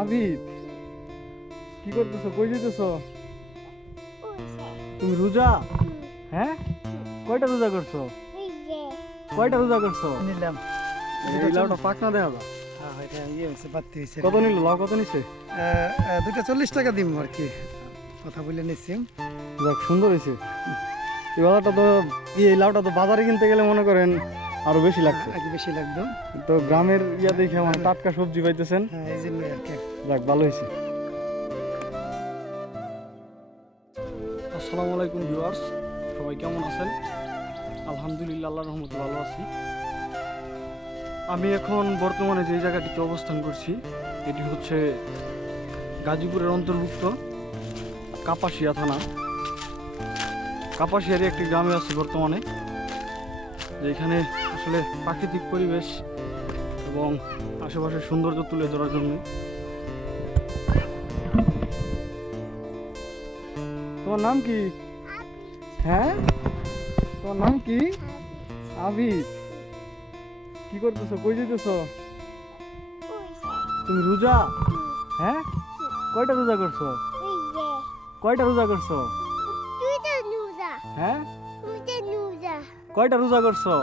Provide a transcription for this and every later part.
আবিদ, কি করতেছো? কই যেতেছো? তুমি রোজা? হ্যাঁ, কয়টা রোজা করছো? কয়টা রোজা করছো? নিলাম এই লাউটা পাকনা দেখা যায়। হ্যাঁ এটা ইয়ে হয়েছে বাড়তি হয়েছে। কত নিল লাউ? কত নিছে? দুইটা 40 টাকা দিব আর কি, কথা বলে নিচ্ছি। যাক, সুন্দর হয়েছে। এই বাজারটা তো এই লাউটা তো বাজারে কিনতে গেলে মনে করেন আরো বেশি লাগছে। আগে বেশি লাগতো, তো গ্রামের ইয়া দেখে মানে টাটকা সবজি পাইতেছেন। হ্যাঁ এই জন্যই আর কি। যাক, ভালো হয়েছে। আসসালামু আলাইকুম ভিউয়ার্স, সবাই কেমন আছেন? আলহামদুলিল্লাহ, আল্লাহর রহমতে ভালো আছি। আমি এখন বর্তমানে যে জায়গাটিতে অবস্থান করছি এটি হচ্ছে গাজীপুরের অন্তর্ভুক্ত কাপাসিয়া থানা। কাপাসিয়ারই একটি গ্রামে আছি বর্তমানে, যেখানে আসলে প্রাকৃতিক পরিবেশ এবং আশেপাশের সৌন্দর্য তুলে ধরার জন্য। তোমার নাম কি? হ্যাঁ, তোমার নাম কি? আবিদ, কি করতেছো? কই যেতেছো? তুমি রোজা? হ্যাঁ, কয়টা রোজা করছো? কয়টা রোজা করছো? হ্যাঁ, কয়টা রোজা করছো?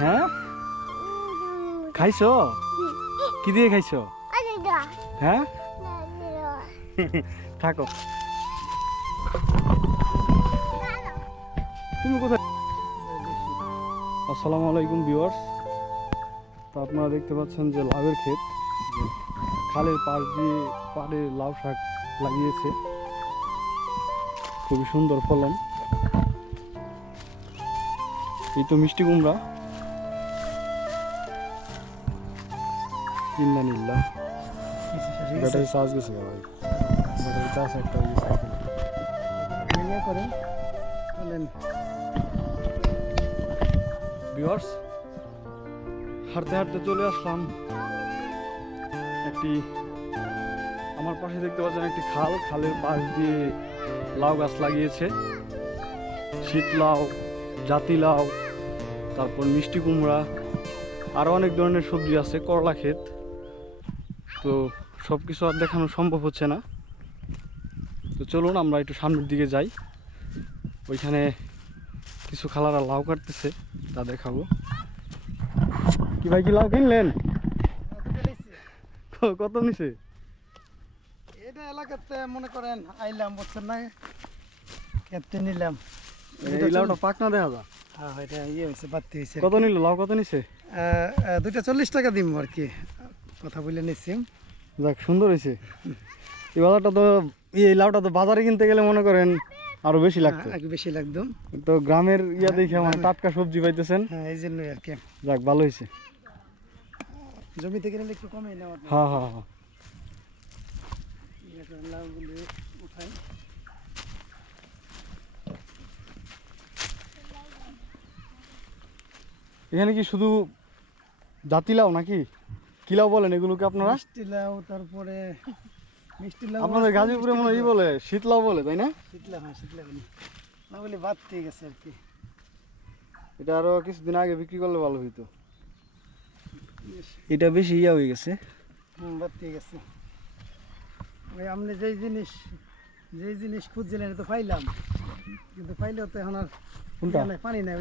হ্যাঁ, খাইছো? কি দিয়ে খাইছো? হ্যাঁ, থাকো। তুমি কোথায়? আসসালামু আলাইকুম ভিউয়ার্স, তো আপনারা দেখতে পাচ্ছেন যে লাউয়ের ক্ষেত, যে খালের পাশ দিয়ে পাড়ে লাউ শাক লাগিয়েছে, খুবই সুন্দর ফলন। এই তো মিষ্টি কুমড়া, ইন্নানিল্লাহ। ব্যাটারি চার্জ গেছে ভাই, ব্যাটারি চার্জ একটা ইয়ে করেন বলেন। ভিউয়ার্স, হাঁটতে হাঁটতে চলে আসলাম একটি, আমার পাশে দেখতে পাচ্ছেন একটি খাল, খালের পাশ দিয়ে লাউ গাছ লাগিয়েছে। শীত লাউ, জাতি লাউ, তারপর মিষ্টি কুমড়া, আরও অনেক ধরনের সবজি আছে, করলা ক্ষেত। তো সব কিছু আর দেখানো সম্ভব হচ্ছে না, তো চলুন আমরা একটু সামনের দিকে যাই। ওইখানে কিছু খালারা লাউ কাটতেছে, তা দেখাবো। কি ভাই, কি লাউ কিনলেন? কত নিছে? এটা এলাকাতে মনে করেন আইলাম, বুঝছেন না, ক্ষেত্রে নিলাম। এই লাউটা পাকনা দেখা যায়। হ্যাঁ এটা ইয়ে হয়েছে বাড়তি হয়েছে। কত নিল লাউ? কত নিছে? দুইটা 40 টাকা দিব আর কি, কথা বলে নিচ্ছি। যাক, সুন্দর হয়েছে। এই বাজারটা তো এই লাউটা তো বাজারে কিনতে গেলে মনে করেন আরো বেশি লাগছে। আগে বেশি লাগতো, তো গ্রামের ইয়া দেখে মানে টাটকা সবজি পাইতেছেন। হ্যাঁ এই জন্যই আর কি। যাক, ভালো হয়েছে। জমি থেকে নিলে একটু কমে নেওয়া। হ্যাঁ হ্যাঁ হ্যাঁ, লাউগুলি উঠাই। এখানে কি শুধু জাতি লাউ নাকি কি লাউ বলেন এগুলোকে আপনারা? মিষ্টি লাউ, তারপরে মিষ্টি লাউ আপনাদের গাজীপুরে মনে হয় ই বলে, শীত লাউ বলে, তাই না? শীতলাম, হ্যাঁ শীতলাম না বলি বাদ ঠিক আছে আর কি। এটা আরো কিছুদিন আগে বিক্রি করলে ভালো হইতো, এটা বেশি ইয়া হয়ে গেছে। বাদ ঠিক আছে। ওই আপনি যেই জিনিস খুঁজছিলেন তো পাইলাম, কিন্তু পাইলেও তো এখন আর কোনটা? পানি নাই।